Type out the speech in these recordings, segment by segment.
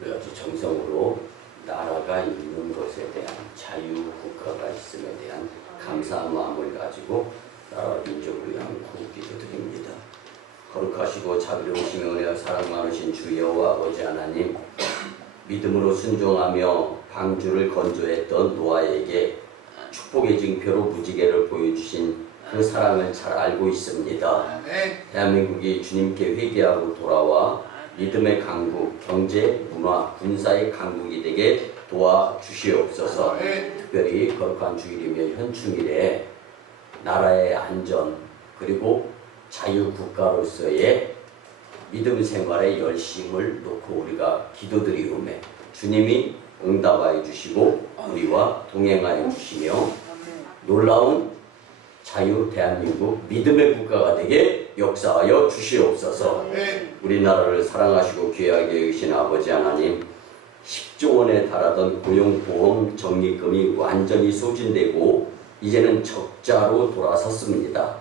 우리가 아주 정성으로 나라가 있는 것에 대한 자유국가가 있음에 대한 감사한 마음을 가지고 나라 민족을 위한 구기도 드립니다. 거룩하시고 자비로우시며 은혜와 사랑 많으신 주 여호와 아버지 하나님, 믿음으로 순종하며 방주를 건조했던 노아에게 축복의 징표로 무지개를 보여주신 그 사랑을 잘 알고 있습니다. 대한민국이 주님께 회개하고 돌아와 믿음의 강국, 경제, 문화, 군사의 강국이 되게 도와주시옵소서. 특별히 거룩한 주일이며 현충일에 나라의 안전 그리고 자유국가로서의 믿음 생활에 열심을 놓고 우리가 기도드리오매 주님이 응답하여 주시고 우리와 동행하여 주시며 놀라운 자유 대한민국 믿음의 국가가 되게 역사하여 주시옵소서. 우리나라를 사랑하시고 귀하게 여기신 아버지 하나님, 10조 원에 달하던 고용보험 적립금이 완전히 소진되고 이제는 적자로 돌아섰습니다.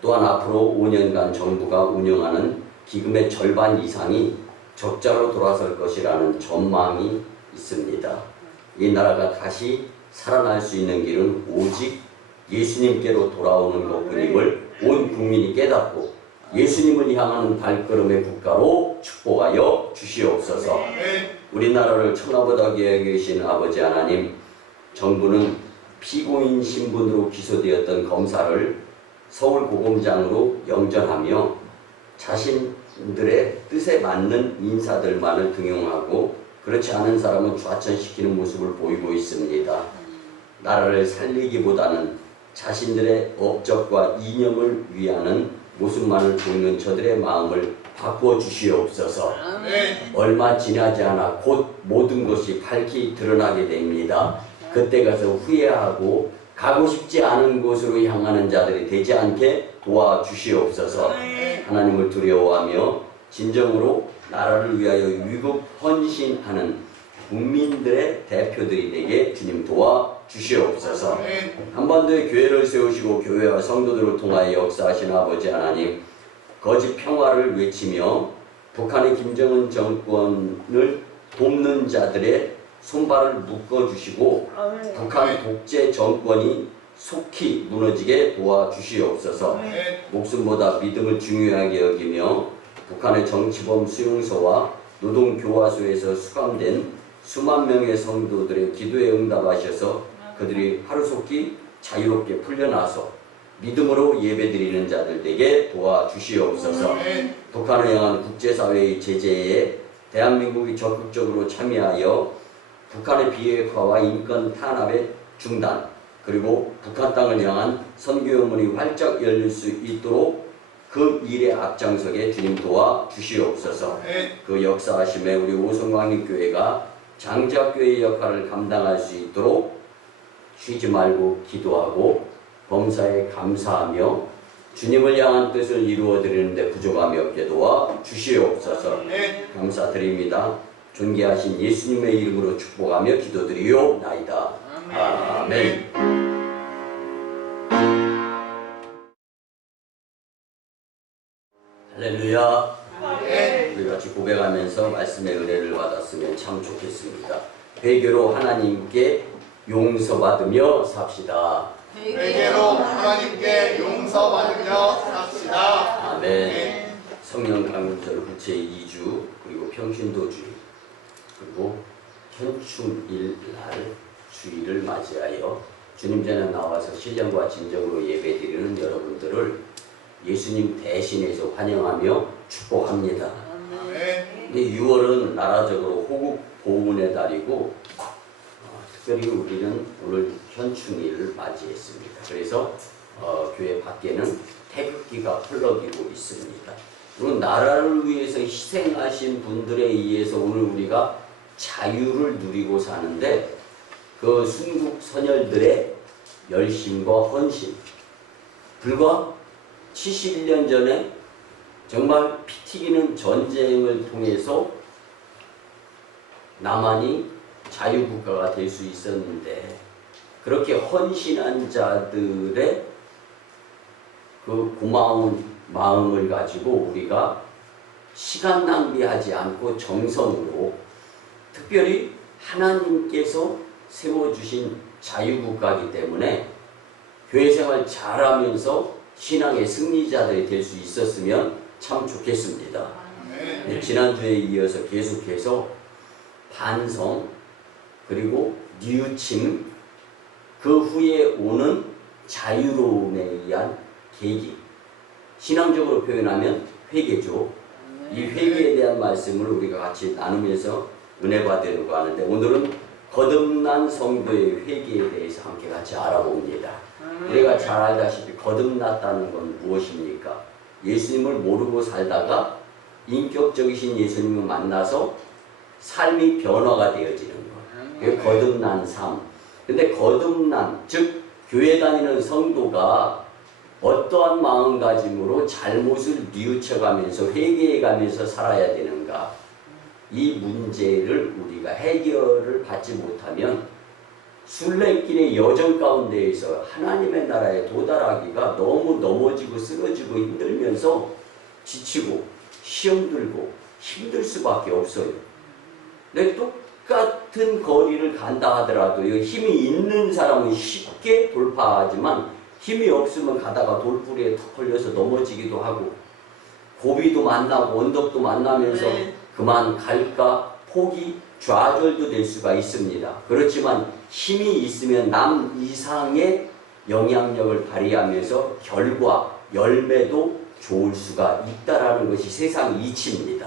또한 앞으로 5년간 정부가 운영하는 기금의 절반 이상이 적자로 돌아설 것이라는 전망이 있습니다. 이 나라가 다시 살아날 수 있는 길은 오직 예수님께로 돌아오는 것뿐임을 온 국민이 깨닫고 예수님을 향하는 발걸음의 국가로 축복하여 주시옵소서. 우리나라를 천하보다 귀하게 계신 아버지 하나님, 정부는 피고인 신분으로 기소되었던 검사를 서울고검장으로 영전하며 자신들의 뜻에 맞는 인사들만을 등용하고 그렇지 않은 사람은 좌천시키는 모습을 보이고 있습니다. 나라를 살리기보다는 자신들의 업적과 이념을 위하는 모습만을 보이는 저들의 마음을 바꾸어 주시옵소서. 얼마 지나지 않아 곧 모든 것이 밝히 드러나게 됩니다. 그때 가서 후회하고 가고 싶지 않은 곳으로 향하는 자들이 되지 않게 도와주시옵소서. 하나님을 두려워하며 진정으로 나라를 위하여 위급 헌신하는 국민들의 대표들이 되게 주님 도와주시옵소서. 한반도에 교회를 세우시고 교회와 성도들을 통하여 역사하신 아버지 하나님, 거짓 평화를 외치며 북한의 김정은 정권을 돕는 자들의 손발을 묶어주시고 북한 독재 정권이 속히 무너지게 도와주시옵소서. 목숨보다 믿음을 중요하게 여기며 북한의 정치범 수용소와 노동교화소에서 수감된 수만 명의 성도들의 기도에 응답하셔서 그들이 하루속히 자유롭게 풀려나서 믿음으로 예배드리는 자들에게 도와주시옵소서. 북한을 향한 국제사회의 제재에 대한민국이 적극적으로 참여하여 북한의 비핵화와 인권 탄압의 중단, 그리고 북한 땅을 향한 선교의 문이 활짝 열릴 수 있도록 그 일에 앞장서게 주님 도와주시옵소서. 그 역사하심에 우리 오성광림교회가 장자교회의 역할을 감당할 수 있도록 쉬지 말고 기도하고 범사에 감사하며 주님을 향한 뜻을 이루어드리는데 부족함이 없게 도와주시옵소서. 감사드립니다. 존귀하신 예수님의 이름으로 축복하며 기도드리옵나이다. 아멘. 할렐루야. 우리 같이 고백하면서 말씀의 은혜를 받았으면 참 좋겠습니다. 회개로 하나님께 용서받으며 삽시다. 회개로 하나님께 용서받으며 삽시다. 아멘. 성령 강림절 구체 2주 그리고 평신도주의 그리고 현충일 날 주일을 맞이하여 주님 전에 나와서 신령과 진정으로 예배드리는 여러분들을 예수님 대신해서 환영하며 축복합니다. 근데 6월은 나라적으로 호국 보훈의 달이고 특별히 우리는 오늘 현충일을 맞이했습니다. 그래서 교회 밖에는 태극기가 펄럭이고 있습니다. 그리고 나라를 위해서 희생하신 분들에 의해서 오늘 우리가 자유를 누리고 사는데 그 순국 선열들의 열심과 헌신, 불과 71년 전에 정말 피 튀기는 전쟁을 통해서 남한이 자유국가가 될 수 있었는데 그렇게 헌신한 자들의 그 고마운 마음을 가지고 우리가 시간 낭비하지 않고 정성으로 특별히 하나님께서 세워주신 자유국가이기 때문에 교회 생활 잘하면서 신앙의 승리자들이 될 수 있었으면 참 좋겠습니다. 네, 지난주에 이어서 계속해서 반성 그리고 뉘우침 그 후에 오는 자유로움에 의한 계기 신앙적으로 표현하면 회개죠. 이 회개에 대한 말씀을 우리가 같이 나누면서 은혜 받으려고 하는데 오늘은 거듭난 성도의 회개에 대해서 함께 같이 알아봅니다. 우리가 잘 알다시피 거듭났다는 건 무엇입니까? 예수님을 모르고 살다가 인격적이신 예수님을 만나서 삶이 변화가 되어지는 것. 그게 거듭난 삶. 근데 거듭난, 즉 교회 다니는 성도가 어떠한 마음가짐으로 잘못을 뉘우쳐가면서 회개해가면서 살아야 되는가? 이 문제를 우리가 해결을 받지 못하면 순례길의 여정 가운데에서 하나님의 나라에 도달하기가 너무 넘어지고 쓰러지고 힘들면서 지치고 시험 들고 힘들 수밖에 없어요. 근데 똑같은 거리를 간다 하더라도요, 힘이 있는 사람은 쉽게 돌파하지만 힘이 없으면 가다가 돌부리에 턱 걸려서 넘어지기도 하고 고비도 만나고 언덕도 만나면서 그만 갈까 포기 좌절도 될 수가 있습니다. 그렇지만 힘이 있으면 남 이상의 영향력을 발휘하면서 결과 열매도 좋을 수가 있다라는 것이 세상 이치입니다.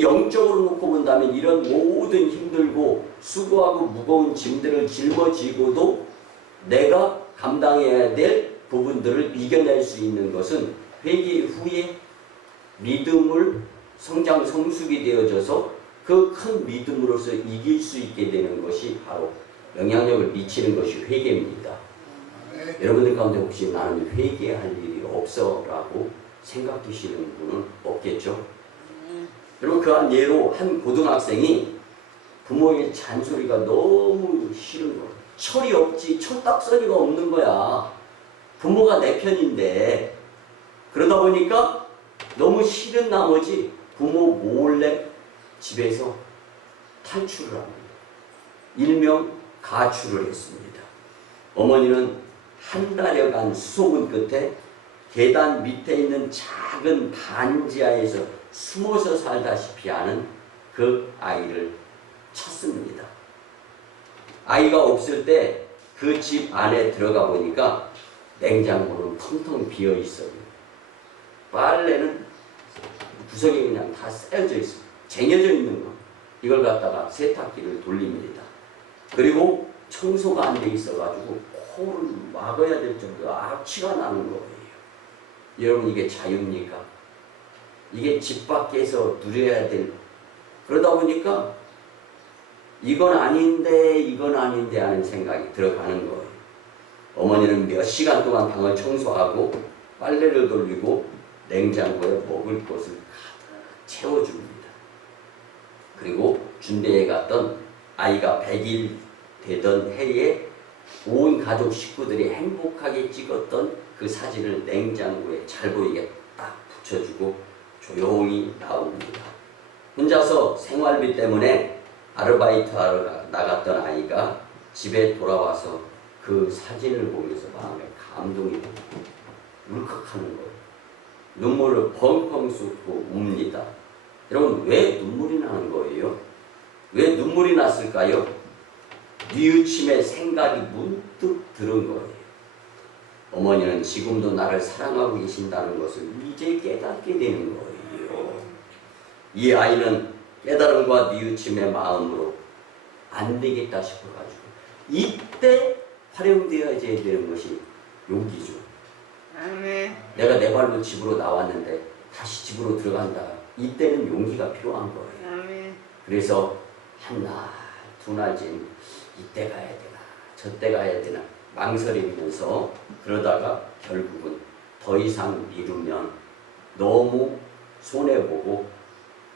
영적으로 놓고 본다면 이런 모든 힘들고 수고하고 무거운 짐들을 짊어지고도 내가 감당해야 될 부분들을 이겨낼 수 있는 것은 회개 후에 믿음을 성장 성숙이 되어져서 그 큰 믿음으로서 이길 수 있게 되는 것이 바로 영향력을 미치는 것이 회개입니다. 여러분들 가운데 혹시 나는 회개할 일이 없어 라고 생각하시는 분은 없겠죠? 여러분 그한 예로 한 고등학생이 부모의 잔소리가 너무 싫은 거예요. 철이 없지 철딱서니가 없는 거야. 부모가 내 편인데 그러다 보니까 너무 싫은 나머지 부모 몰래 집에서 탈출을 합니다. 일명 가출을 했습니다. 어머니는 한 달여간 수소문 끝에 계단 밑에 있는 작은 반지하에서 숨어서 살다시피 하는 그 아이를 찾습니다. 아이가 없을 때 그 집 안에 들어가 보니까 냉장고는 텅텅 비어 있어요. 빨래는 구석에 그냥 다 쌓여져 있어요. 쟁여져 있는 거. 이걸 갖다가 세탁기를 돌립니다. 그리고 청소가 안 돼 있어가지고 코를 막아야 될 정도로 악취가 나는 거예요. 여러분 이게 자유입니까? 이게 집 밖에서 누려야 될 그러다 보니까 이건 아닌데 하는 생각이 들어가는 거예요. 어머니는 몇 시간 동안 방을 청소하고 빨래를 돌리고 냉장고에 먹을 것을 가득 채워줍니다. 그리고 군대에 갔던 아이가 100일 되던 해에 온 가족 식구들이 행복하게 찍었던 그 사진을 냉장고에 잘 보이게 딱 붙여주고 조용히 나옵니다. 혼자서 생활비 때문에 아르바이트하러 나갔던 아이가 집에 돌아와서 그 사진을 보면서 마음에 감동이 됩니다. 울컥하는 거예요. 눈물을 펑펑 쏟고 웁니다. 여러분 왜 눈물이 나는 거예요? 왜 눈물이 났을까요? 뉘우침의 생각이 문득 들은 거예요. 어머니는 지금도 나를 사랑하고 계신다는 것을 이제 깨닫게 되는 거예요. 이 아이는 깨달음과 뉘우침의 마음으로 안 되겠다 싶어가지고 이때 활용되어야 되는 것이 용기죠. 내가 내 발로 집으로 나왔는데 다시 집으로 들어간다. 이때는 용기가 필요한 거예요. 그래서 한 날, 두 날쯤 이때 가야 되나 저때 가야 되나 망설이면서 그러다가 결국은 더 이상 미루면 너무 손해보고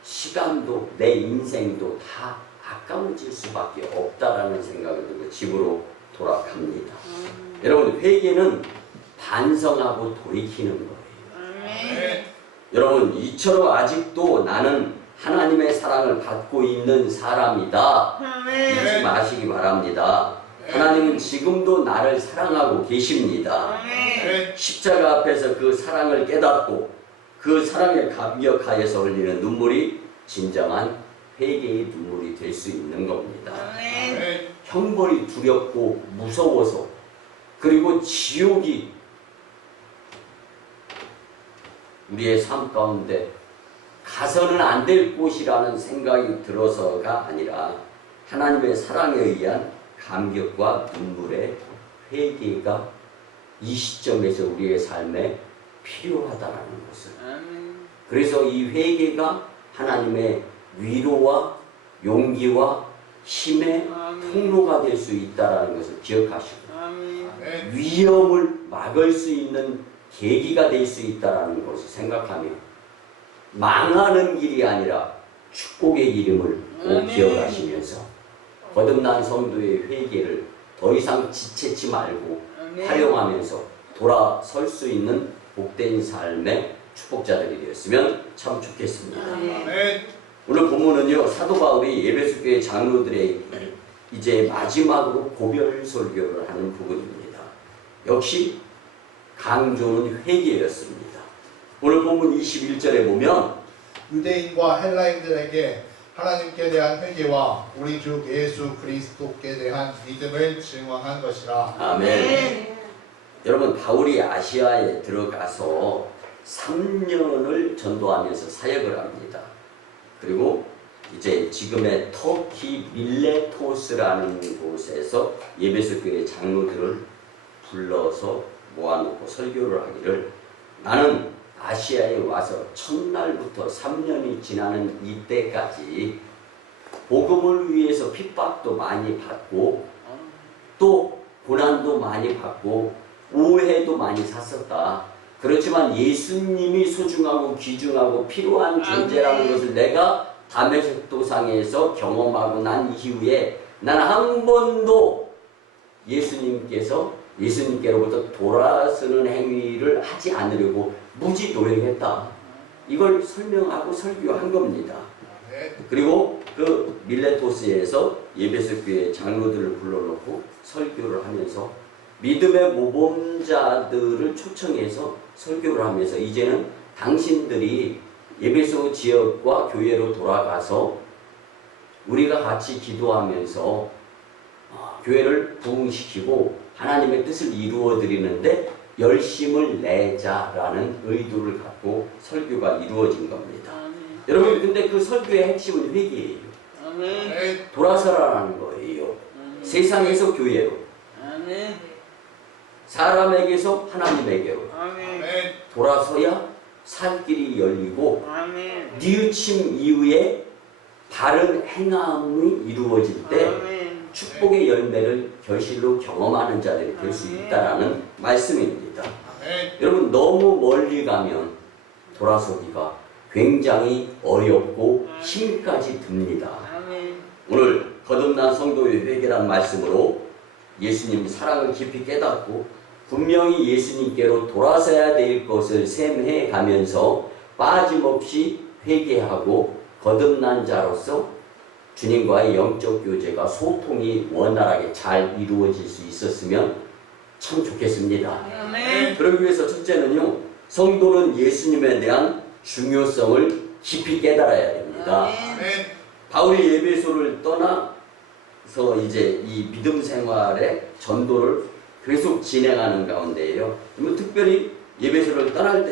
시간도 내 인생도 다 아까워질 수밖에 없다라는 생각을 들고 집으로 돌아갑니다. 여러분 회개는 반성하고 돌이키는 거예요. 여러분 이처럼 아직도 나는 하나님의 사랑을 받고 있는 사람이다. 잊지 마시기 바랍니다. 하나님은 지금도 나를 사랑하고 계십니다. 십자가 앞에서 그 사랑을 깨닫고 그 사랑에 감격하여서 흘리는 눈물이 진정한 회개의 눈물이 될 수 있는 겁니다. 형벌이 두렵고 무서워서 그리고 지옥이 우리의 삶 가운데 가서는 안 될 곳이라는 생각이 들어서가 아니라 하나님의 사랑에 의한 감격과 눈물의 회개가 이 시점에서 우리의 삶에 필요하다는 것을, 그래서 이 회개가 하나님의 위로와 용기와 힘의 통로가 될 수 있다는 것을 기억하시고 위험을 막을 수 있는 계기가 될 수 있다는 것을 생각하며 망하는 길이 아니라 축복의 이름을 꼭 기억하시면서 거듭난 성도의 회개를 더 이상 지체치 말고 활용하면서 돌아설 수 있는 복된 삶의 축복자들이 되었으면 참 좋겠습니다. 오늘 본문은요, 사도 바울이 에베소 교회 장로들의 이제 마지막으로 고별 설교를 하는 부분입니다. 역시 강조는 회개였습니다. 오늘 본문 21절에 보면 유대인과 헬라인들에게 하나님께 대한 회개와 우리 주 예수 그리스도께 대한 믿음을 증언한 것이라. 아멘. 여러분, 바울이 아시아에 들어가서 3년을 전도하면서 사역을 합니다. 그리고 이제 지금의 터키 밀레토스라는 곳에서 에베소 교회 장로들을 불러서 모아놓고 설교를 하기를, 나는 아시아에 와서 첫날부터 3년이 지나는 이때까지 복음을 위해서 핍박도 많이 받고 또 고난도 많이 받고 오해도 많이 샀었다. 그렇지만 예수님이 소중하고 귀중하고 필요한 존재라는 것을 내가 다메섹 도상에서 경험하고 난 이후에 난 한 번도 예수님께로부터 돌아서는 행위를 하지 않으려고 무지노력했다. 이걸 설명하고 설교한 겁니다. 그리고 그 밀레토스에서 에베소 교회 장로들을 불러놓고 설교를 하면서 믿음의 모범자들을 초청해서 설교를 하면서 이제는 당신들이 에베소 지역과 교회로 돌아가서 우리가 같이 기도하면서 교회를 부흥시키고 하나님의 뜻을 이루어 드리는데 열심을 내자라는 의도를 갖고 설교가 이루어진 겁니다. 여러분, 근데 그 설교의 핵심은 회개예요. 돌아서라는 거예요. 세상에서 교회로, 사람에게서 하나님에게로 돌아서야 살 길이 열리고 뉘우침 이후에 바른 행함이 이루어질 때 축복의 열매를 결실로 경험하는 자들이 될 수 있다는 말씀입니다. 여러분, 너무 멀리 가면 돌아서기가 굉장히 어렵고 힘까지 듭니다. 오늘 거듭난 성도의 회개란 말씀으로 예수님 사랑을 깊이 깨닫고 분명히 예수님께로 돌아서야 될 것을 샘해 가면서 빠짐없이 회개하고 거듭난 자로서 주님과의 영적 교제가 소통이 원활하게 잘 이루어질 수 있었으면 참 좋겠습니다. 그러기 위해서 첫째는요, 성도는 예수님에 대한 중요성을 깊이 깨달아야 됩니다. 바울이 에베소를 떠나서 이제 이 믿음 생활의 전도를 계속 진행하는 가운데에요. 특별히 에베소를 떠날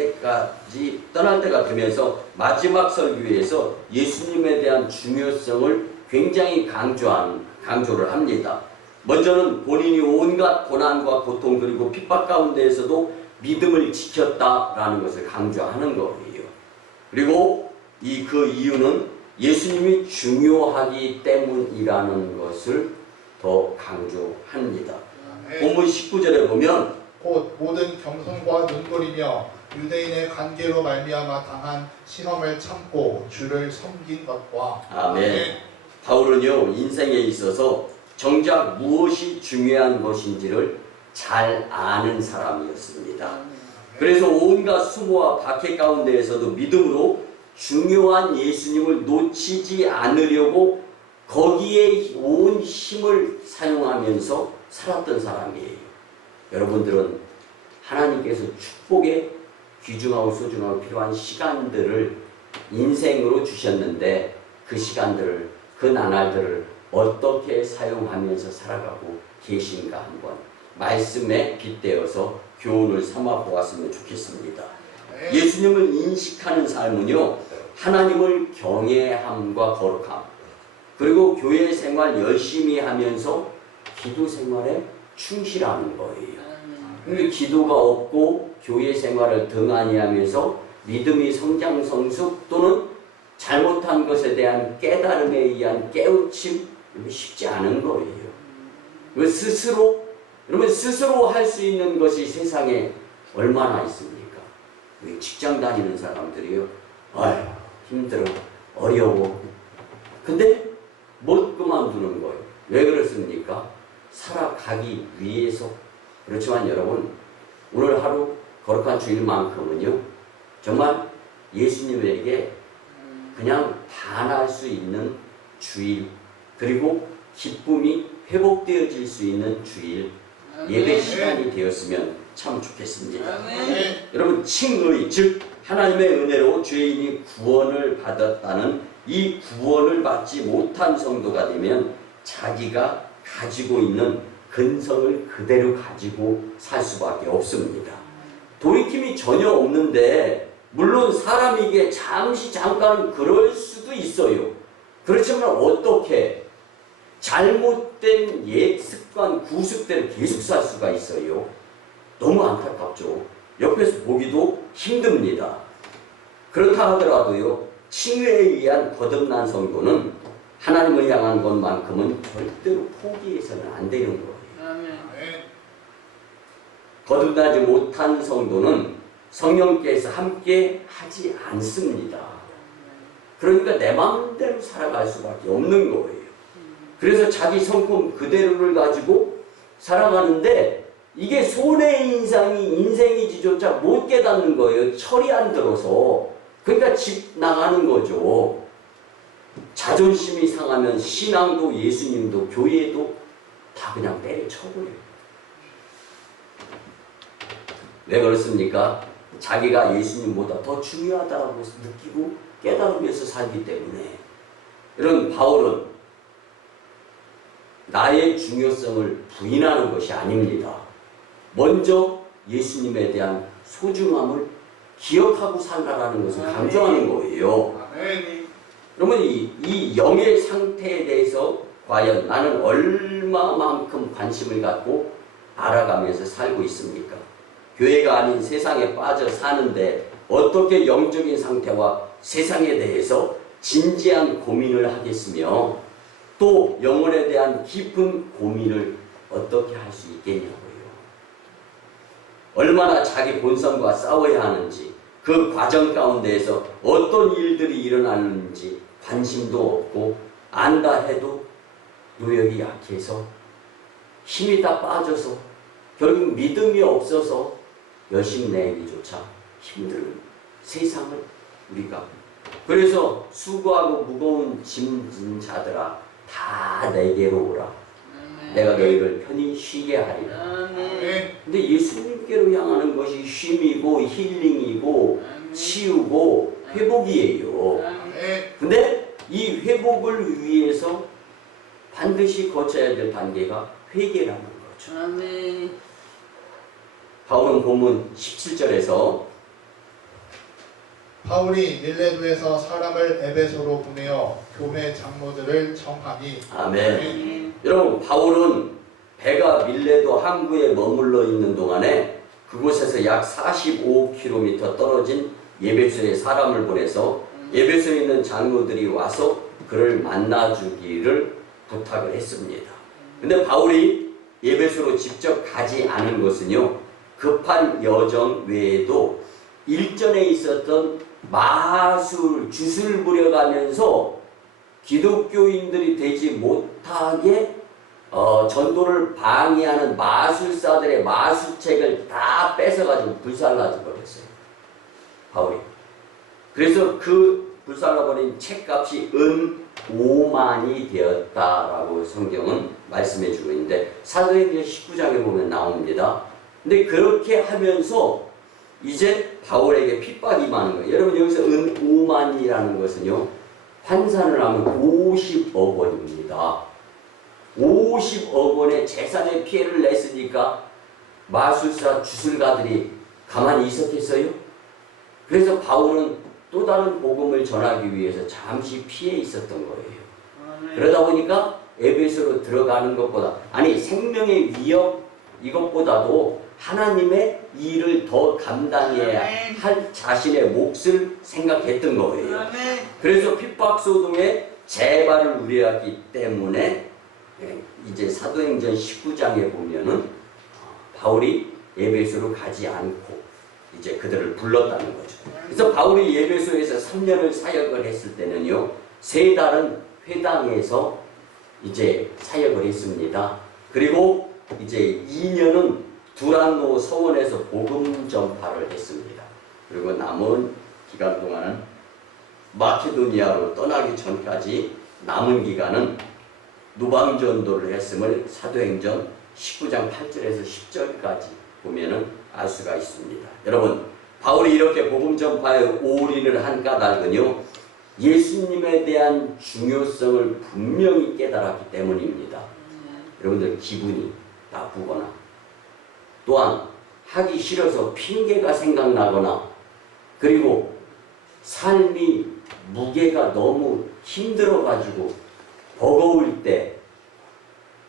때가 되면서 마지막 설교에서 예수님에 대한 중요성을 굉장히 강조를 합니다. 먼저는 본인이 온갖 고난과 고통 그리고 핍박 가운데에서도 믿음을 지켰다라는 것을 강조하는 거예요. 그리고 그 이유는 예수님이 중요하기 때문이라는 것을 더 강조합니다. 본문 19절에 보면 곧 모든 겸손과 눈물이며 유대인의 관계로 말미암아 당한 시험을 참고 주를 섬긴 것과. 아멘. 바울은요, 인생에 있어서 정작 무엇이 중요한 것인지를 잘 아는 사람이었습니다. 그래서 온갖 수모와 박해 가운데에서도 믿음으로 중요한 예수님을 놓치지 않으려고 거기에 온 힘을 사용하면서 살았던 사람이에요. 여러분들은 하나님께서 축복에 귀중하고 소중하고 필요한 시간들을 인생으로 주셨는데 그 시간들을, 그 나날들을 어떻게 사용하면서 살아가고 계신가 한번 말씀에 빗대어서 교훈을 삼아 보았으면 좋겠습니다. 예수님을 인식하는 삶은요, 하나님을 경외함과 거룩함, 그리고 교회 생활 열심히 하면서 기도 생활에 충실하는 거예요. 근데 기도가 없고 교회 생활을 등한히 하면서 믿음이 성장 성숙 또는 잘못한 것에 대한 깨달음에 의한 깨우침, 이거 쉽지 않은 거예요. 그러면 스스로 할 수 있는 것이 세상에 얼마나 있습니까? 우리 직장 다니는 사람들이요, 아휴 힘들어, 어려워. 근데 못 그만두는 거예요. 왜 그렇습니까? 살아가기 위해서. 그렇지만 여러분, 오늘 하루 거룩한 주일만큼은요, 정말 예수님에게 그냥 반할 수 있는 주일, 그리고 기쁨이 회복되어질 수 있는 주일, 예배 시간이 되었으면 참 좋겠습니다. 여러분, 칭의, 즉 하나님의 은혜로 죄인이 구원을 받았다는 이 구원을 받지 못한 성도가 되면 자기가 가지고 있는 근성을 그대로 가지고 살 수밖에 없습니다. 돌이킴이 전혀 없는데, 물론 사람에게 잠깐 그럴 수도 있어요. 그렇지만 어떻게 잘못된 옛 습관, 구습대로 계속 살 수가 있어요? 너무 안타깝죠. 옆에서 보기도 힘듭니다. 그렇다 하더라도요, 칭의에 의한 거듭난 성도는 하나님을 향한 것만큼은 절대로 포기해서는 안 되는 거예요. 거듭나지 못한 성도는 성령께서 함께 하지 않습니다. 그러니까 내 마음대로 살아갈 수밖에 없는 거예요. 그래서 자기 성품 그대로를 가지고 살아가는데 이게 손해의 인생이지조차 못 깨닫는 거예요. 철이 안 들어서. 그러니까 집 나가는 거죠. 자존심이 상하면 신앙도 예수님도 교회도 다 그냥 때려쳐버려요. 왜 그렇습니까? 자기가 예수님보다 더 중요하다고 느끼고 깨달으면서 살기 때문에. 이런 바울은 나의 중요성을 부인하는 것이 아닙니다. 먼저 예수님에 대한 소중함을 기억하고 살라라는 것을 강조하는 거예요. 그러면 이 영의 상태에 대해서 과연 나는 얼마만큼 관심을 갖고 알아가면서 살고 있습니까? 교회가 아닌 세상에 빠져 사는데 어떻게 영적인 상태와 세상에 대해서 진지한 고민을 하겠으며 또 영혼에 대한 깊은 고민을 어떻게 할 수 있겠냐고요. 얼마나 자기 본성과 싸워야 하는지, 그 과정 가운데에서 어떤 일들이 일어나는지 관심도 없고 안다 해도 노력이 약해서 힘이 다 빠져서 결국 믿음이 없어서 열심히 내기조차 힘든 세상을 우리가, 그래서 수고하고 무거운 짐진 자들아 다 내게로 오라. 내가 너희를 편히 쉬게 하리라. 근데 예수님께로 향하는 것이 쉼이고 힐링이고 치유고 회복이에요. 근데 이 회복을 위해서 반드시 거쳐야 될 단계가 회개라는 거죠. 바울은 본문 17절에서 바울이 밀레도에서 사람을 에베소로 보내어 교회 장로들을 청하니. 아멘. 여러분, 바울은 배가 밀레도 항구에 머물러 있는 동안에 그곳에서 약 45km 떨어진 에베소에 사람을 보내서 에베소에 있는 장로들이 와서 그를 만나주기를 부탁을 했습니다. 근데 바울이 에베소로 직접 가지 않은 것은요, 급한 여정 외에도 일전에 있었던 마술, 쥬을 부려가면서 기독교인들이 되지 못하게 전도를 방해하는 마술사들의 마술책을 다 뺏어가지고 불살라져 버렸어요, 바울이. 그래서 그 불살라버린 책값이 은 5만이 되었다라고 성경은 말씀해 주고 있는데 사도행전 19장에 보면 나옵니다. 근데 그렇게 하면서 이제 바울에게 핍박이 많은 거예요. 여러분 여기서 은 5만이라는 것은요. 환산을 하면 50억 원입니다. 50억 원의 재산의 피해를 냈으니까 마술사 주술가들이 가만히 있었겠어요? 그래서 바울은 또 다른 복음을 전하기 위해서 잠시 피해 있었던 거예요. 그러다 보니까 에베소로 들어가는 것보다 아니 생명의 위협 이것보다도 하나님의 일을 더 감당해야 할 자신의 몫을 생각했던 거예요. 그래서 핍박소동의 재발을 우려했기 때문에 이제 사도행전 19장에 보면은 바울이 에베소로 가지 않고 이제 그들을 불렀다는 거죠. 그래서 바울이 에베소에서 3년을 사역을 했을 때는요, 3달은 회당에서 이제 사역을 했습니다. 그리고 이제 2년은 두란노 서원에서 복음 전파를 했습니다. 그리고 남은 기간 동안은 마케도니아로 떠나기 전까지 남은 기간은 노방전도를 했음을 사도행전 19장 8절에서 10절까지 보면은 알 수가 있습니다. 여러분, 바울이 이렇게 복음 전파에 올인을 한 까닭은요, 예수님에 대한 중요성을 분명히 깨달았기 때문입니다. 여러분들 기분이 나쁘거나 또한 하기 싫어서 핑계가 생각나거나 그리고 삶이 무게가 너무 힘들어가지고 버거울 때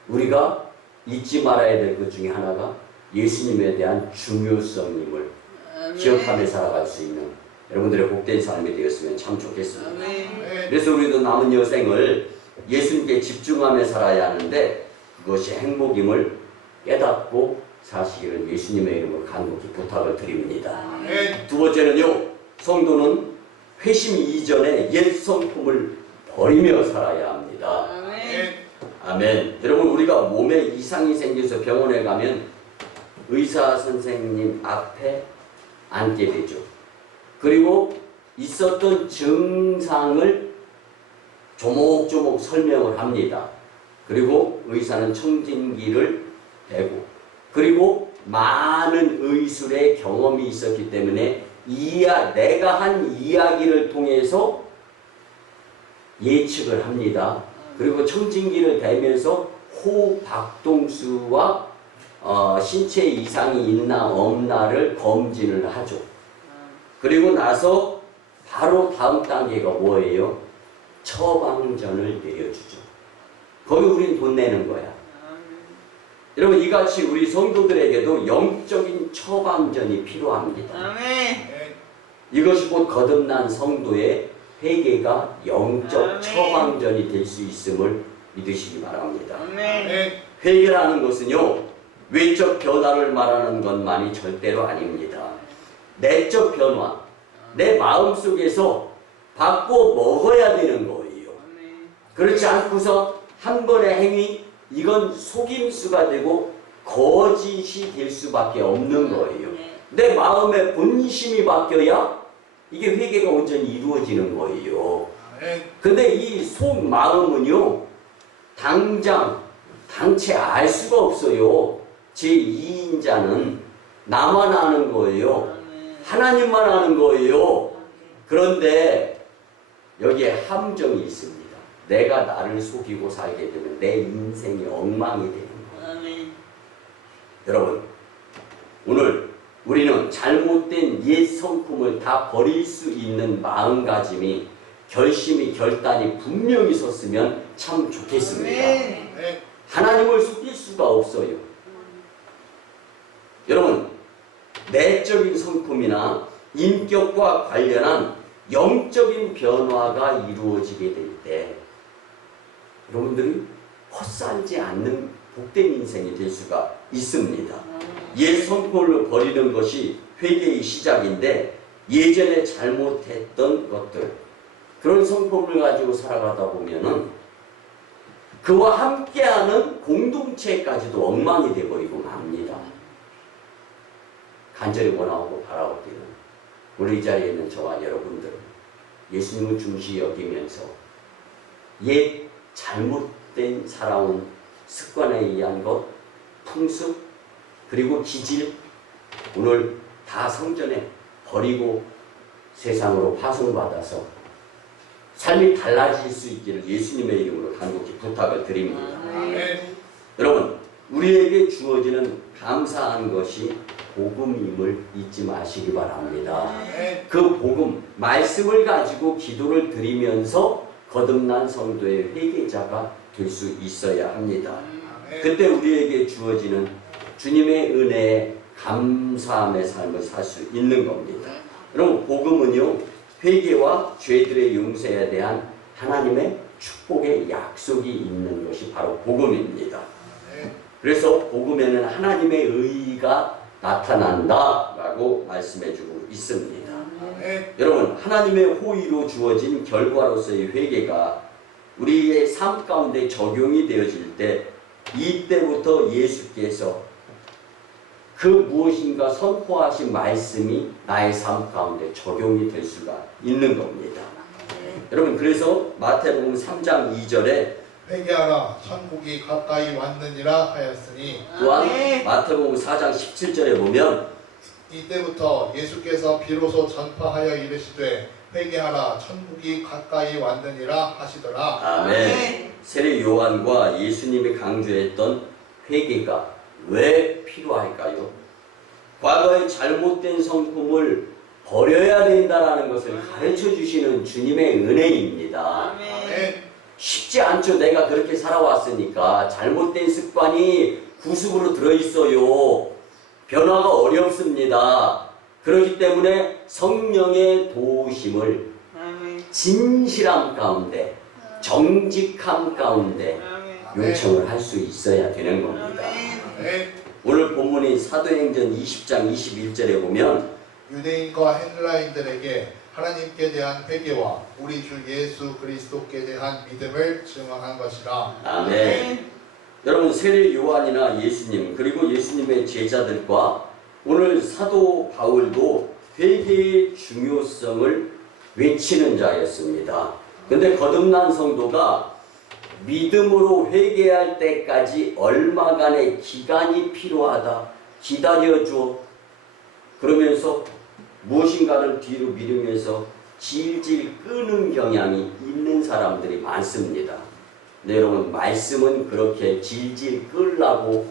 우리가 잊지 말아야 될 것 중에 하나가 예수님에 대한 중요성임을 기억하며 살아갈 수 있는 여러분들의 복된 삶이 되었으면 참 좋겠습니다. 그래서 우리도 남은 여생을 예수님께 집중하며 살아야 하는데 그것이 행복임을 깨닫고 사시기를 예수님의 이름으로 간곡히 부탁을 드립니다. 두 번째는요, 성도는 회심 이전에 옛 성품을 버리며 살아야 합니다. 아멘. 여러분, 우리가 몸에 이상이 생겨서 병원에 가면 의사 선생님 앞에 앉게 되죠. 그리고 있었던 증상을 조목조목 설명을 합니다. 그리고 의사는 청진기를 대고 그리고 많은 의술의 경험이 있었기 때문에 내가 한 이야기를 통해서 예측을 합니다. 그리고 청진기를 대면서 호흡 박동수와 신체 이상이 있나 없나를 검진을 하죠. 그리고 나서 바로 다음 단계가 뭐예요? 처방전을 내려주죠. 거기 우린 돈 내는 거야. 여러분, 이같이 우리 성도들에게도 영적인 처방전이 필요합니다. 이것이 곧 거듭난 성도의 회개가 영적 처방전이 될 수 있음을 믿으시기 바랍니다. 회개라는 것은요, 외적 변화를 말하는 것만이 절대로 아닙니다. 내적 변화, 내 마음속에서 바꿔 먹어야 되는 거예요. 그렇지 않고서 한 번의 행위, 이건 속임수가 되고 거짓이 될 수밖에 없는 거예요. 내 마음의 본심이 바뀌어야 이게 회개가 온전히 이루어지는 거예요. 근데 이 속마음은요, 당체 알 수가 없어요. 제2인자는 나만 아는 거예요. 하나님만 아는 거예요. 그런데 여기에 함정이 있습니다. 내가 나를 속이고 살게 되면 내 인생이 엉망이 되는 거예요. 여러분, 오늘 우리는 잘못된 옛 성품을 다 버릴 수 있는 마음가짐이 결심이 결단이 분명히 섰으면 참 좋겠습니다. 하나님을 속일 수가 없어요. 여러분, 내적인 성품이나 인격과 관련한 영적인 변화가 이루어지게 될 때 여러분들이 헛살지 않는 복된 인생이 될 수가 있습니다. 옛 성품을 버리는 것이 회개의 시작인데 예전에 잘못했던 것들, 그런 성품을 가지고 살아가다 보면은 그와 함께하는 공동체까지도 엉망이 되어버리고 맙니다. 간절히 원하고 바라옵기는 우리 이 자리에 있는 저와 여러분들, 예수님을 중시 여기면서 옛 잘못된 살아온 습관에 의한 것, 풍습, 그리고 기질, 오늘 다 성전에 버리고 세상으로 파송받아서 삶이 달라질 수 있기를 예수님의 이름으로 간곡히 부탁을 드립니다. 여러분, 우리에게 주어지는 감사한 것이 복음임을 잊지 마시기 바랍니다. 그 복음, 말씀을 가지고 기도를 드리면서 거듭난 성도의 회개자가 될 수 있어야 합니다. 그때 우리에게 주어지는 주님의 은혜에 감사함의 삶을 살 수 있는 겁니다. 여러분, 복음은요, 회개와 죄들의 용서에 대한 하나님의 축복의 약속이 있는 것이 바로 복음입니다. 그래서 복음에는 하나님의 의가 나타난다라고 말씀해주고 있습니다. 여러분, 하나님의 호의로 주어진 결과로서의 회개가 우리의 삶 가운데 적용이 되어질 때, 이때부터 예수께서 그 무엇인가 선포하신 말씀이 나의 삶 가운데 적용이 될 수가 있는 겁니다. 여러분, 그래서 마태복음 3장 2절에 회개하라 천국이 가까이 왔느니라 하였으니, 또한 마태복음 4장 17절에 보면 이때부터 예수께서 비로소 전파하여 이르시되 회개하라 천국이 가까이 왔느니라 하시더라. 아멘. 세례 요한과 예수님이 강조했던 회개가 왜 필요할까요? 과거의 잘못된 성품을 버려야 된다라는 것을 가르쳐 주시는 주님의 은혜입니다. 쉽지 않죠. 내가 그렇게 살아왔으니까 잘못된 습관이 구습으로 들어있어요. 변화가 어렵습니다. 그렇기 때문에 성령의 도우심을 진실함 가운데, 정직함 가운데 요청을 할 수 있어야 되는 겁니다. 오늘 본문인 사도행전 20장 21절에 보면 유대인과 헬라인들에게 하나님께 대한 회개와 우리 주 예수 그리스도께 대한 믿음을 증언한 것이라. 아멘. 여러분, 세례 요한이나 예수님, 그리고 예수님의 제자들과 오늘 사도 바울도 회개의 중요성을 외치는 자였습니다. 근데 거듭난 성도가 믿음으로 회개할 때까지 얼마간의 기간이 필요하다, 기다려줘, 그러면서 무엇인가를 뒤로 미루면서 질질 끄는 경향이 있는 사람들이 많습니다. 네, 여러분, 말씀은 그렇게 질질 끌라고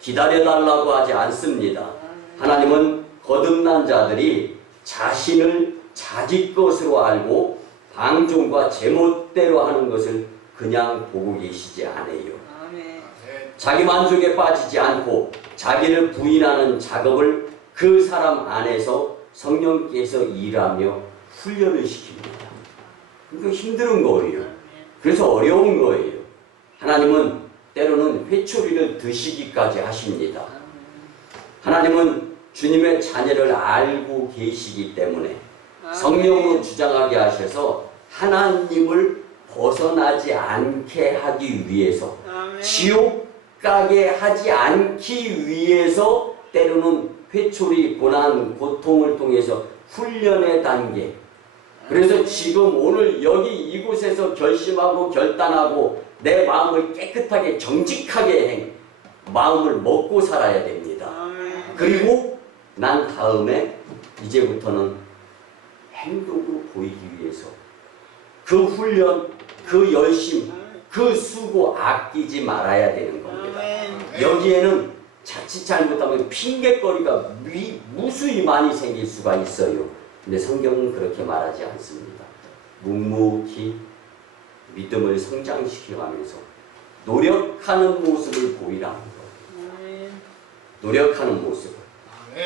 기다려달라고 하지 않습니다. 하나님은 거듭난 자들이 자신을 자기 것으로 알고 방종과 제멋대로 하는 것을 그냥 보고 계시지 않아요. 자기 만족에 빠지지 않고 자기를 부인하는 작업을 그 사람 안에서 성령께서 일하며 훈련을 시킵니다. 그러니까 힘든 거예요. 그래서 어려운 거예요. 하나님은 때로는 회초리를 드시기까지 하십니다. 하나님은 주님의 자녀를 알고 계시기 때문에 성령으로 주장하게 하셔서 하나님을 벗어나지 않게 하기 위해서, 지옥 가게 하지 않기 위해서 때로는 회초리, 고난, 고통을 통해서 훈련의 단계. 그래서 지금 오늘 여기 이곳에서 결심하고 결단하고 내 마음을 깨끗하게 정직하게 마음을 먹고 살아야 됩니다. 그리고 난 다음에 이제부터는 행동으로 보이기 위해서 그 훈련, 그 열심, 그 수고 아끼지 말아야 되는 겁니다. 여기에는 자칫 잘못하면 핑계거리가 무수히 많이 생길 수가 있어요. 근데 성경은 그렇게 말하지 않습니다. 묵묵히 믿음을 성장시켜가면서 노력하는 모습을 보이라는 거예요. 노력하는 모습을.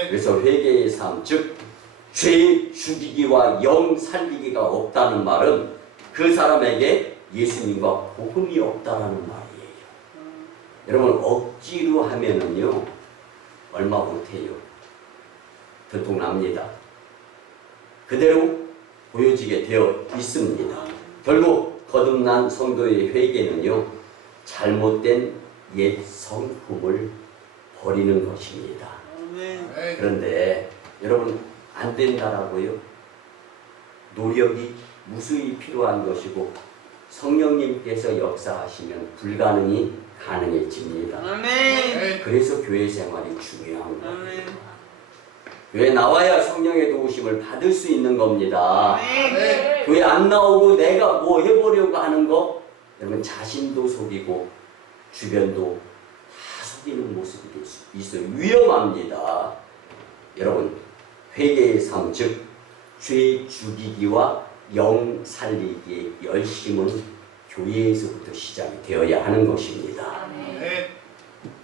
그래서 회개의 삶, 즉 죄 죽이기와 영 살리기가 없다는 말은 그 사람에게 예수님과 복음이 없다라는 말이에요. 여러분, 억지로 하면은요 얼마 못해요. 들통납니다. 그대로 보여지게 되어 있습니다. 결국 거듭난 성도의 회개는요 잘못된 옛 성품을 버리는 것입니다. 그런데 여러분, 안 된다라고요? 노력이 무수히 필요한 것이고 성령님께서 역사하시면 불가능이 가능해집니다. 아멘. 그래서 교회 생활이 중요한 거예요. 아멘. 교회 나와야 성령의 도우심을 받을 수 있는 겁니다. 아멘. 교회 안 나오고 내가 뭐 해보려고 하는 거, 여러분 자신도 속이고 주변도 다 속이는 모습이 될 수 있어요. 위험합니다. 여러분 회개의 삶, 즉 죄 죽이기와 영 살리기의 열심은 교회에서부터 시작이 되어야 하는 것입니다. 네.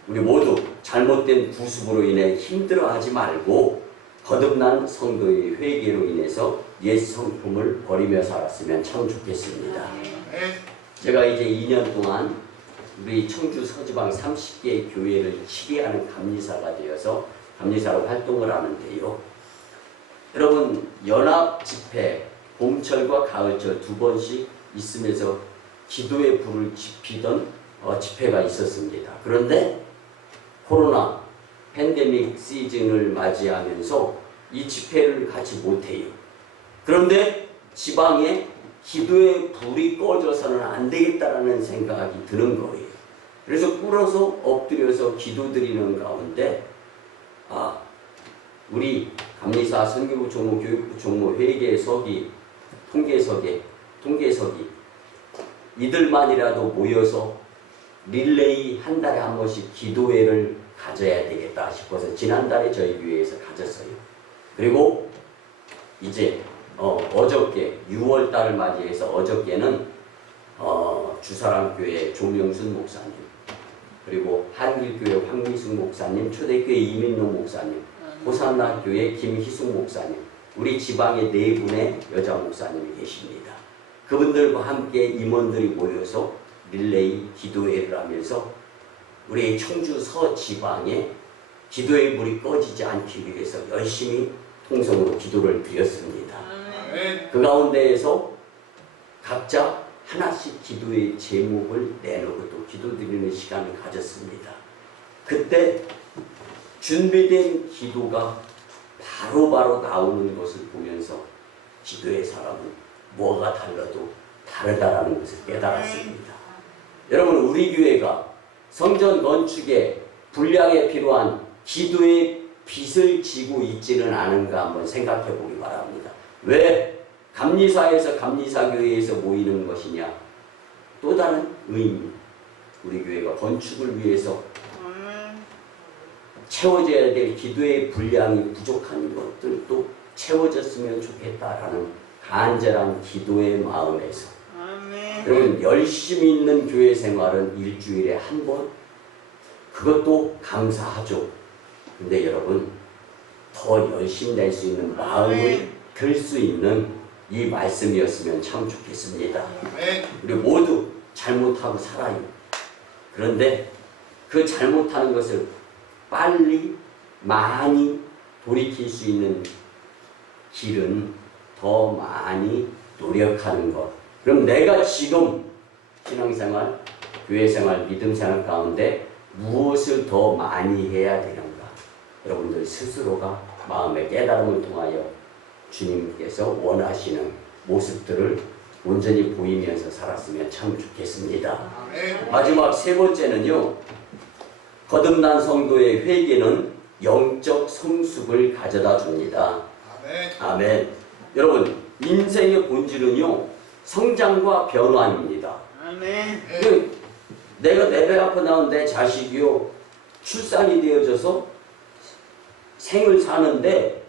우리 모두 잘못된 구습으로 인해 힘들어하지 말고 거듭난 성도의 회개로 인해서 옛 성품을 버리며 살았으면 참 좋겠습니다. 네. 제가 이제 2년 동안 우리 청주 서지방 30개 교회를 치리하는 감리사가 되어서 감리사로 활동을 하는데요. 여러분 연합 집회, 봄철과 가을철 두 번씩 있으면서 기도의 불을 지피던 집회가 있었습니다. 그런데 코로나 팬데믹 시즌을 맞이하면서 이 집회를 가지 못해요. 그런데 지방에 기도의 불이 꺼져서는 안 되겠다라는 생각이 드는 거예요. 그래서 꿇어서 엎드려서 기도드리는 가운데 우리 감리사, 선교부 총무, 교육부 총무, 회계서기, 통계서기 이들만이라도 모여서 릴레이 한 달에 한 번씩 기도회를 가져야 되겠다 싶어서 지난달에 저희 교회에서 가졌어요. 그리고 이제 어저께 6월달을 맞이해서 어저께는 주사랑교회 조명순 목사님, 그리고 한길교회 황미숙 목사님, 초대교회 이민록 목사님, 호산나교회 김희숙 목사님, 우리 지방에 4분의 여자 목사님이 계십니다. 그분들과 함께 임원들이 모여서 릴레이 기도회를 하면서 우리 청주 서지방에 기도의 불이 꺼지지 않기 위해서 열심히 통성으로 기도를 드렸습니다. 그 가운데에서 각자 하나씩 기도의 제목을 내놓고 또 기도드리는 시간을 가졌습니다. 그때 준비된 기도가 바로바로 나오는 것을 보면서 기도의 사람은 뭐가 달라도 다르다라는 것을 깨달았습니다. 여러분 우리 교회가 성전 건축에 분량에 필요한 기도의 빚을 지고 있지는 않은가 한번 생각해 보기 바랍니다. 왜 감리사에서 감리사교회에서 모이는 것이냐? 또 다른 의미. 우리 교회가 건축을 위해서 채워져야 될 기도의 분량이 부족한 것들도 채워졌으면 좋겠다라는 간절한 기도의 마음에서 여러분 열심히 있는 교회 생활은 일주일에 한 번, 그것도 감사하죠. 근데 여러분 더 열심히 낼 수 있는 마음을 들 수 있는 이 말씀이었으면 참 좋겠습니다. 우리 모두 잘못하고 살아요. 그런데 그 잘못하는 것을 빨리 많이 돌이킬 수 있는 길은 더 많이 노력하는 것. 그럼 내가 지금 신앙생활, 교회생활, 믿음생활 가운데 무엇을 더 많이 해야 되는가? 여러분들 스스로가 마음의 깨달음을 통하여 주님께서 원하시는 모습들을 온전히 보이면서 살았으면 참 좋겠습니다. 마지막 세 번째는요. 거듭난 성도의 회개는 영적 성숙을 가져다 줍니다. 아멘. 여러분 인생의 본질은요. 성장과 변화입니다. 아멘. 내가 내 배 앞에 나온 내 자식이요. 출산이 되어져서 생을 사는데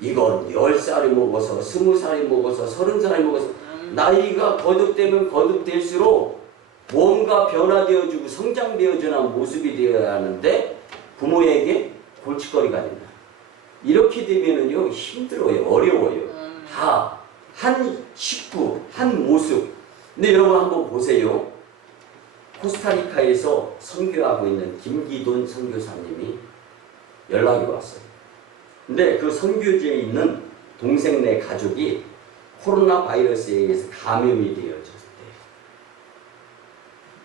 이건 10살이 먹어서 20살이 먹어서 30살이 먹어서 나이가 거듭되면 거듭될수록 뭔가 변화되어지고 성장되어지는 모습이 되어야 하는데 부모에게 골칫거리가 된다. 이렇게 되면은요 힘들어요. 어려워요. 다 한 식구, 한 모습. 근데 여러분 한번 보세요. 코스타리카에서 선교하고 있는 김기돈 선교사님이 연락이 왔어요. 근데 그 선교지에 있는 동생네 가족이 코로나 바이러스에 의해서 감염이 되어졌을 때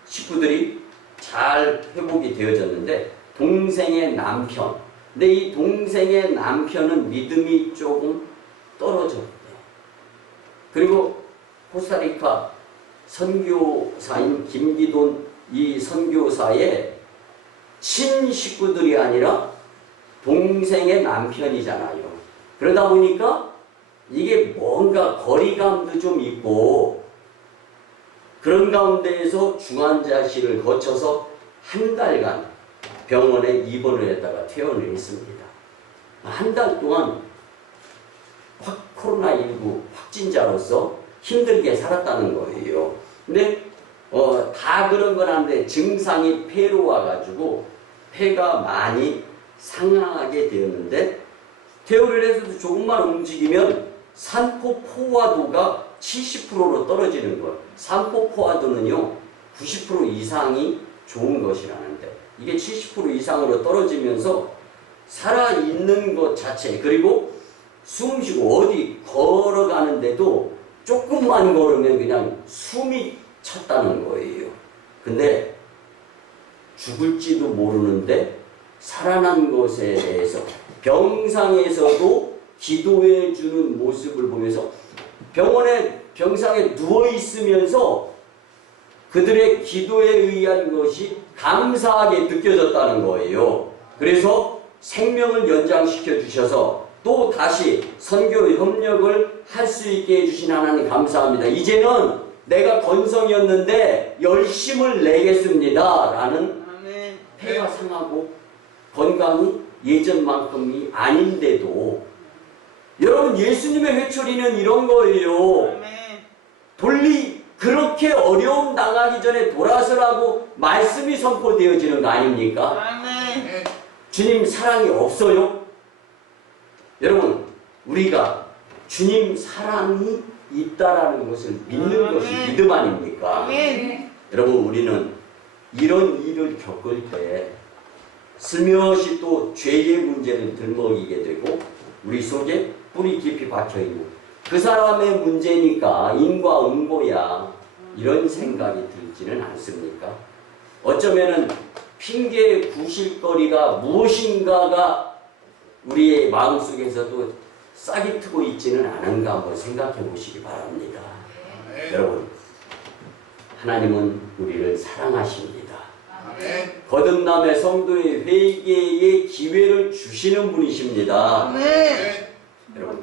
식구들이 잘 회복이 되어졌는데 동생의 남편, 근데 이 동생의 남편은 믿음이 조금 떨어졌대요. 그리고 코스타리카 선교사인 김기돈 이 선교사의 친식구들이 아니라 동생의 남편이잖아요. 그러다 보니까 이게 뭔가 거리감도 좀 있고 그런 가운데에서 중환자실을 거쳐서 한 달간 병원에 입원을 했다가 퇴원을 했습니다. 한 달 동안 코로나19 확진자로서 힘들게 살았다는 거예요. 근데 다 그런 건 한데 증상이 폐로 와가지고 폐가 많이 상하게 되었는데 퇴원을 해서도 조금만 움직이면 산포 포화도가 70%로 떨어지는 거예요. 산포 포화도는요 90% 이상이 좋은 것이라는데 이게 70% 이상으로 떨어지면서 살아있는 것 자체 그리고 숨 쉬고 어디 걸어가는데도 조금만 걸으면 그냥 숨이 찼다는 거예요. 근데 죽을지도 모르는데 살아난 것에 대해서 병상에서도 기도해 주는 모습을 보면서 병원에 병상에 누워 있으면서 그들의 기도에 의한 것이 감사하게 느껴졌다는 거예요. 그래서 생명을 연장시켜 주셔서 또 다시 선교 협력을 할 수 있게 해주신 하나님 감사합니다. 이제는 내가 건성이었는데 열심을 내겠습니다. 라는 아멘. 폐가 상하고 건강이 예전만큼이 아닌데도 여러분 예수님의 회초리는 이런 거예요. 아멘. 그렇게 어려움 당하기 전에 돌아서라고 말씀이 선포되어지는 거 아닙니까? 아멘. 주님 사랑이 없어요? 여러분 우리가 주님 사랑이 있다라는 것을 믿는 것이 믿음 아닙니까? 아멘. 여러분 우리는 이런 일을 겪을 때 슬며시 또 죄의 문제를 들먹이게 되고 우리 속에 뿌리 깊이 박혀있는 그 사람의 문제니까 인과 응보야 이런 생각이 들지는 않습니까? 어쩌면은 핑계 구실거리가 무엇인가가 우리의 마음속에서도 싹이 트고 있지는 않은가 한번 생각해 보시기 바랍니다. 여러분 하나님은 우리를 사랑하십니다. 거듭남의 성도의 회개의 기회를 주시는 분이십니다. 아멘. 여러분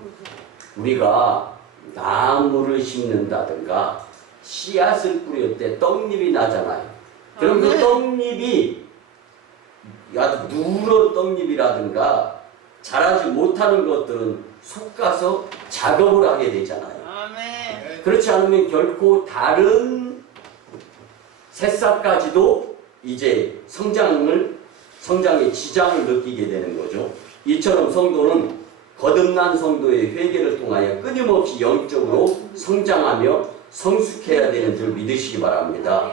우리가 나무를 심는다든가 씨앗을 뿌릴 때 떡잎이 나잖아요. 그럼 그 떡잎이 아주 누런 떡잎이라든가 자라지 못하는 것들은 속가서 작업을 하게 되잖아요. 아멘. 그렇지 않으면 결코 다른 새싹까지도 이제 성장의 지장을 느끼게 되는 거죠. 이처럼 성도는 거듭난 성도의 회개를 통하여 끊임없이 영적으로 성장하며 성숙해야 되는 줄 믿으시기 바랍니다.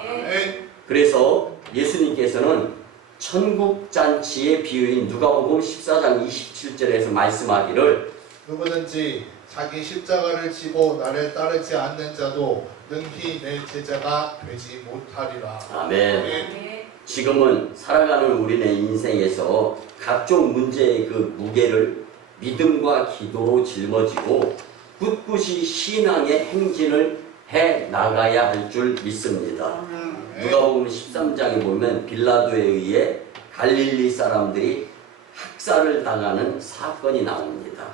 그래서 예수님께서는 천국잔치의 비유인 누가복음 14장 27절에서 말씀하기를 누구든지 자기 십자가를 지고 나를 따르지 않는 자도 능히 내 제자가 되지 못하리라. 아멘. 지금은 살아가는 우리네 인생에서 각종 문제의 그 무게를 믿음과 기도로 짊어지고 꿋꿋이 신앙의 행진을 해 나가야 할 줄 믿습니다. 누가복음 13장에 보면 빌라도에 의해 갈릴리 사람들이 학살을 당하는 사건이 나옵니다.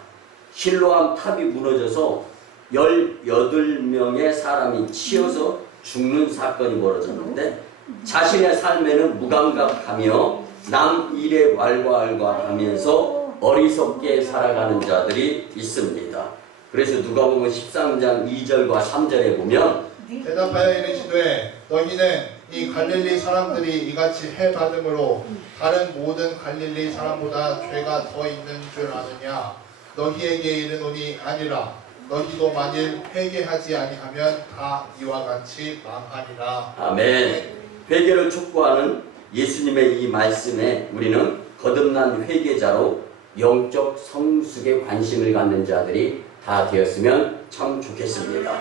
실로암 탑이 무너져서 18명의 사람이 치여서 죽는 사건이 벌어졌는데 자신의 삶에는 무감각하며 남 일에 왈가왈부하면서 어리석게 살아가는 자들이 있습니다. 그래서 누가복음 13장 2절과 3절에 보면 대답하여 이르시되 너희는 이 갈릴리 사람들이 이같이 해받음으로 다른 모든 갈릴리 사람보다 죄가 더 있는 줄 아느냐. 너희에게 이르노니 아니라 너희도 만일 회개하지 아니하면 다 이와 같이 망하리라. 아멘. 회개를 촉구하는 예수님의 이 말씀에 우리는 거듭난 회개자로 영적 성숙에 관심을 갖는 자들이 다 되었으면 참 좋겠습니다.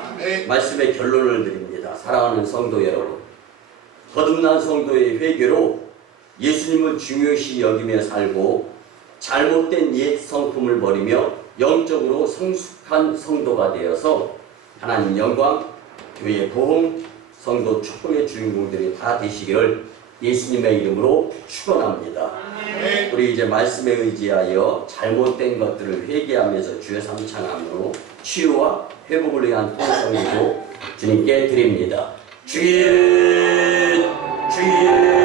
말씀의 결론을 드립니다. 사랑하는 성도 여러분, 거듭난 성도의 회개로 예수님을 중요시 여기며 살고 잘못된 옛 성품을 버리며 영적으로 성숙한 성도가 되어서 하나님 영광, 교회 부흥, 성도 축복의 주인공들이 다 되시기를 예수님의 이름으로 축원합니다. 우리 이제 말씀에 의지하여 잘못된 것들을 회개하면서 주의 삼창함으로 치유와 회복을 위한 통성기도 주님께 드립니다. 주인, 주인.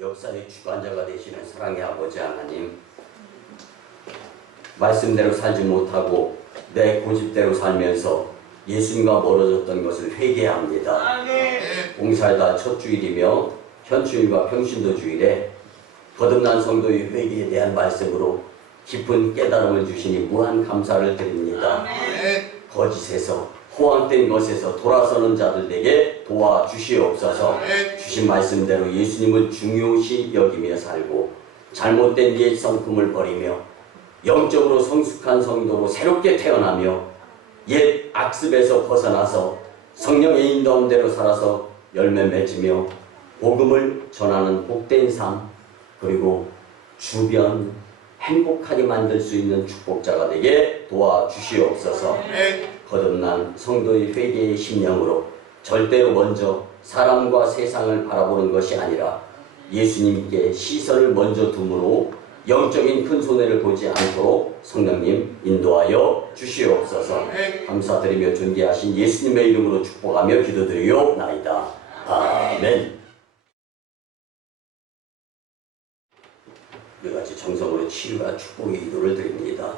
역사의 주관자가 되시는 사랑의 아버지 하나님, 말씀대로 살지 못하고 내 고집대로 살면서 예수님과 멀어졌던 것을 회개합니다. 봉사일날 첫 주일이며 현주일과 평신도 주일에 거듭난 성도의 회개에 대한 말씀으로 깊은 깨달음을 주시니 무한 감사를 드립니다. 거짓에서 호황된 것에서 돌아서는 자들에게 도와주시옵소서. 주신 말씀대로 예수님을 중요시 여기며 살고 잘못된 옛 성품을 버리며 영적으로 성숙한 성도로 새롭게 태어나며 옛 악습에서 벗어나서 성령의 인도함대로 살아서 열매 맺으며 복음을 전하는 복된 삶, 그리고 주변 행복하게 만들 수 있는 축복자가 되게 도와주시옵소서. 거듭난 성도의 회개의 심령으로 절대로 먼저 사람과 세상을 바라보는 것이 아니라 예수님께 시선을 먼저 둠으로 영적인 큰 손해를 보지 않도록 성령님 인도하여 주시옵소서. 감사드리며 존귀하신 예수님의 이름으로 축복하며 기도드리옵나이다. 아멘. 이같이 정성으로 치유와 축복의 기도를 드립니다.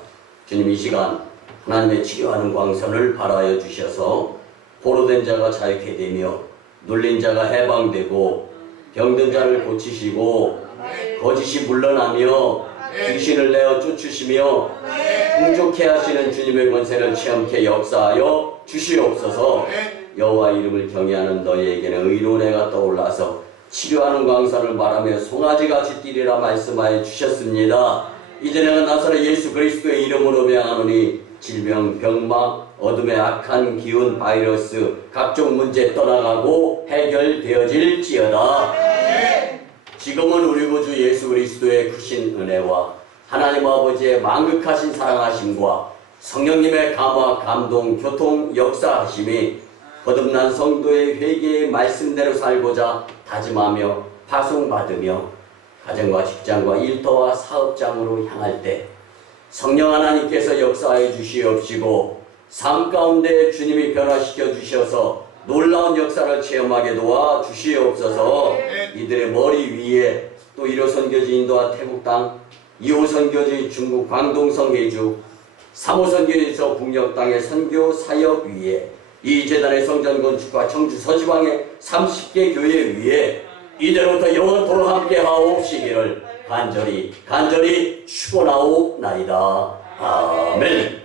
주님, 이 시간 하나님의 치료하는 광선을 발하여 주셔서 포로된 자가 자유케 되며 눌린 자가 해방되고 병든 자를 고치시고 거짓이 물러나며 귀신을 내어 쫓으시며 풍족케 하시는 주님의 권세를 체험케 역사하여 주시옵소서. 여호와 이름을 경외하는 너희에게는 의로운 해가 떠올라서 치료하는 광선을 말하며 송아지같이 뛰리라 말씀하여 주셨습니다. 이제 내가 나사렛 예수 그리스도의 이름으로 명하노니 질병, 병마, 어둠의 악한 기운, 바이러스, 각종 문제 떠나가고 해결되어질지어다. 지금은 우리 구주 예수 그리스도의 크신 은혜와 하나님 아버지의 만극하신 사랑하심과 성령님의 감화, 감동, 교통, 역사하심이 거듭난 성도의 회개의 말씀대로 살고자 다짐하며 파송받으며 가정과 직장과 일터와 사업장으로 향할 때 성령 하나님께서 역사해 주시옵시고 삶 가운데 주님이 변화시켜 주셔서 놀라운 역사를 체험하게 도와 주시옵소서. 이들의 머리 위에 또 1호 선교지 인도와 태국 땅, 2호 선교지 중국 광동성 해주, 3호 선교지 저 북녘 땅의 선교 사역 위에 이 재단의 성전 건축과 청주 서지방의 30개 교회 위에 이제부터 영원토록 함께 하옵시기를 간절히 축원하옵나이다. 아멘.